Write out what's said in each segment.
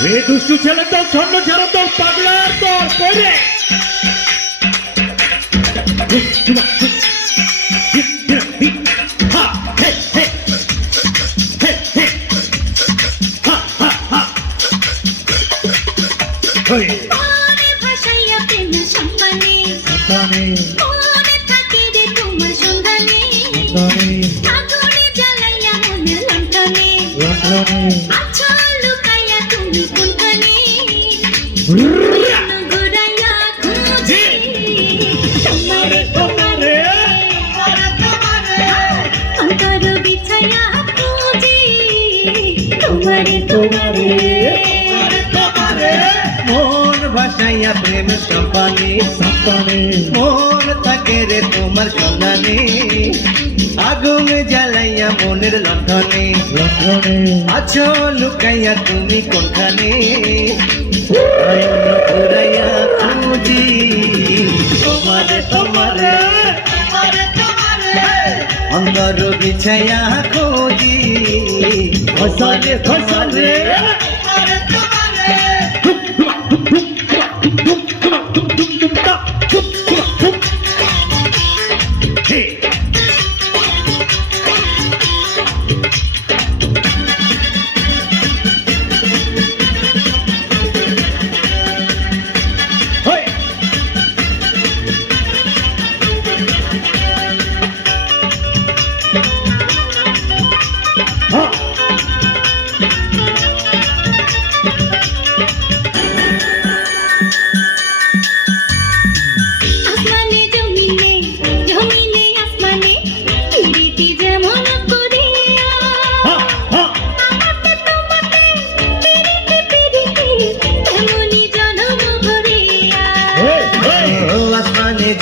এ দুষ্টু ছেলে তোর ছন্ন ছাড়া তোর পাগলার তোর পড়ে মন ভাসাইয়া প্রেম সম্পানে মন থাকে রে তোমার সন্ধানে আগুন জ্বালাইয়া মনের লণ্ঠনে আছো লুকাইয়া তুমি কোনখানে ঘুরাইয়া খুঁজি তোমারে তোমারে অন্দর বিছাইয়া খুঁজি ফসালে ফসালে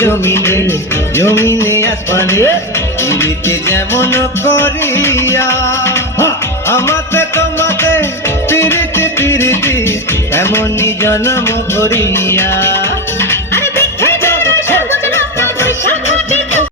জমিনে জমিনে আসমানে পৃথিবীতে যেমন করিয়া আমাতে তোমাতে পিরিতি পিরিতি এমনই জন্ম করিয়া